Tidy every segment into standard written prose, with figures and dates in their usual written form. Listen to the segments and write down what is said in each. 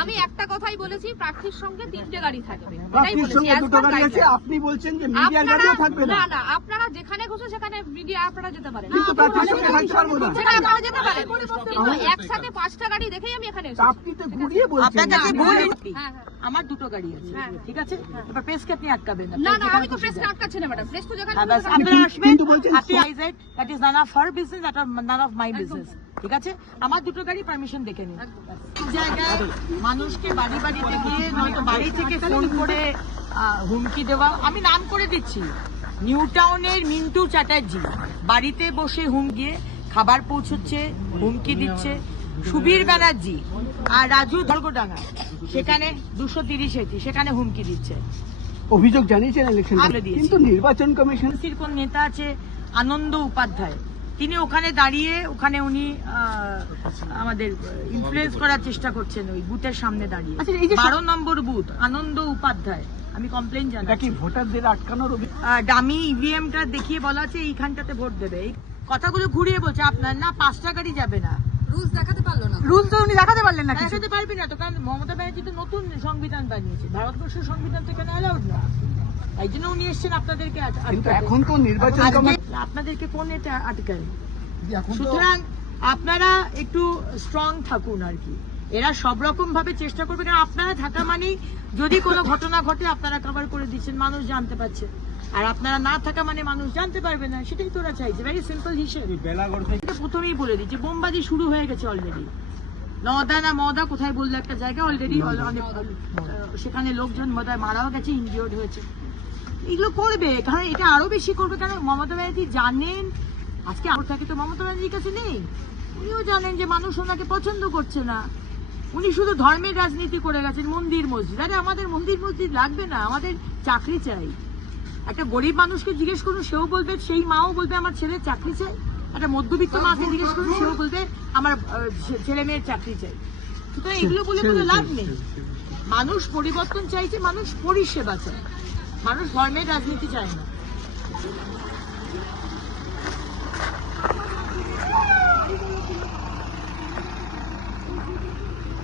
আমি একটা কথাই বলেছি, প্রার্থীর সঙ্গে 3টে গাড়ি থাকবে। আপনি বলছেন যে মিডিয়ার গাড়িও থাকবে না? না, আপনারা যেখানে খুশি সেখানে মিডিয়া আপনারা যেতে পারেন, কিন্তু প্রার্থীর সঙ্গে থাকতে পারবো না। সেটা আপনারা যেতে পারেন, কিন্তু একসাথে 5টা গাড়ি দেখেই আমি এখানে এসেছি। আপনি তো ঘুরিয়ে বলছেন। আমার 2টো গাড়ি আছে, ঠিক আছে? এবার প্রেসকে আপনি আটকাবেন না, আমি তো প্রেসকে আটকাচ্ছি না ম্যাডাম। প্রেস তো যেখানে আপনারা আসবেন, that is none of her business, that are none of my business, ঠিক আছে? আমার 2টো গাড়ি পারমিশন দেখে নিন। জায়গায় মানুষকে বাড়ি বাড়িতে গিয়ে নয়তো বাড়ি থেকে ফোন করে হুমকি দেওয়া, আমি নাম করে দিচ্ছি, নিউ টাউনের মিন্টু চ্যাটার্জি বাড়িতে বসে হুমকি খাবার পৌঁছচ্ছে, হুমকি দিচ্ছে। সুবীর ব্যানার্জি আর রাজু ধর্গডাঙ্গা সেখানে 230 সেখানে হুমকি দিচ্ছে। অভিযোগ জানিয়েছেন ইলেকশন, কিন্তু নির্বাচন কমিশন কোন নেতা আছে আনন্দ উপাধ্যায়, তিনি ওখানে দাঁড়িয়ে ওখানে উনি আমাদের ইনফ্লুয়েন্স করার চেষ্টা করছেন ওই বুথের সামনে দাঁড়িয়ে। 12 নম্বর বুথ আনন্দ উপাধ্যায়, আমি কমপ্লেন জানাচ্ছি। ভোটারদের আটকানোর ডামি ইভিএমটা দেখিয়ে বলা আছে এইখানটাতে ভোট দেবে। এই কথাগুলো ঘুরিয়ে বলছে আপনার না 5টা গাড়ি যাবে না। রুলস দেখাতে পারলো না, রুলস তো উনি দেখাতে পারলেন না, দেখাতে পারবি না তো, কারণ মমতা ব্যানার্জি তো নতুন সংবিধান বানিয়েছে, ভারতবর্ষের সংবিধান তো এখানে অ্যালাউড না, তাই জন্য উনি এসছেন আপনাদেরকে এখন তো নির্বাচন আপনাদেরকে কোন এতে আটকায়। সুতরাং আপনারা একটু স্ট্রং থাকুন আর কি। এরা সব রকম ভাবে চেষ্টা করবে, কারণ আপনারা থাকা মানেই যদি কোনো ঘটনা ঘটে আপনারা কভার করে দিচ্ছেন, মানুষ জানতে পারছে। আর আপনারা না থাকা মানে মানুষ জানতে পারবে না, সেটাই তোরা চাইছে। ভেরি সিম্পল হিসেবে প্রথমেই বলে দিচ্ছি, বোমবাজি শুরু হয়ে গেছে অলরেডি। নদা না মদা কোথায় বললো একটা জায়গা অলরেডি, সেখানে লোকজন বোধহয় মারাও গেছে, ইনজিওর্ড হয়েছে। এগুলো করবে, কারণ এটা আরো বেশি করবে, কারণ মমতা ব্যানার্জি জানেন আজকে আরো থাকে তো মমতা ব্যানার্জির কাছে নেই। উনিও জানেন যে মানুষ ওনাকে পছন্দ করছে না, উনি শুধু ধর্মের রাজনীতি করে গেছেন, মন্দির মসজিদ। আরে আমাদের মন্দির মসজিদ লাগবে না, আমাদের চাকরি চাই। একটা গরিব মানুষকে জিজ্ঞেস করুন, সেও বলবে, সেই মাও বলবে আমার ছেলের চাকরি চাই। একটা মধ্যবিত্ত মাকে জিজ্ঞেস করুন, সেও বলবে আমার ছেলে মেয়ের চাকরি চাই। সুতরাং এগুলো বলে কোনো লাভ নেই। মানুষ পরিবর্তন চাইছে, মানুষ পরিষেবা চায়, মানুষ ধর্মের রাজনীতি চায় না।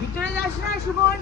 ভিতরে যাস না সুমন।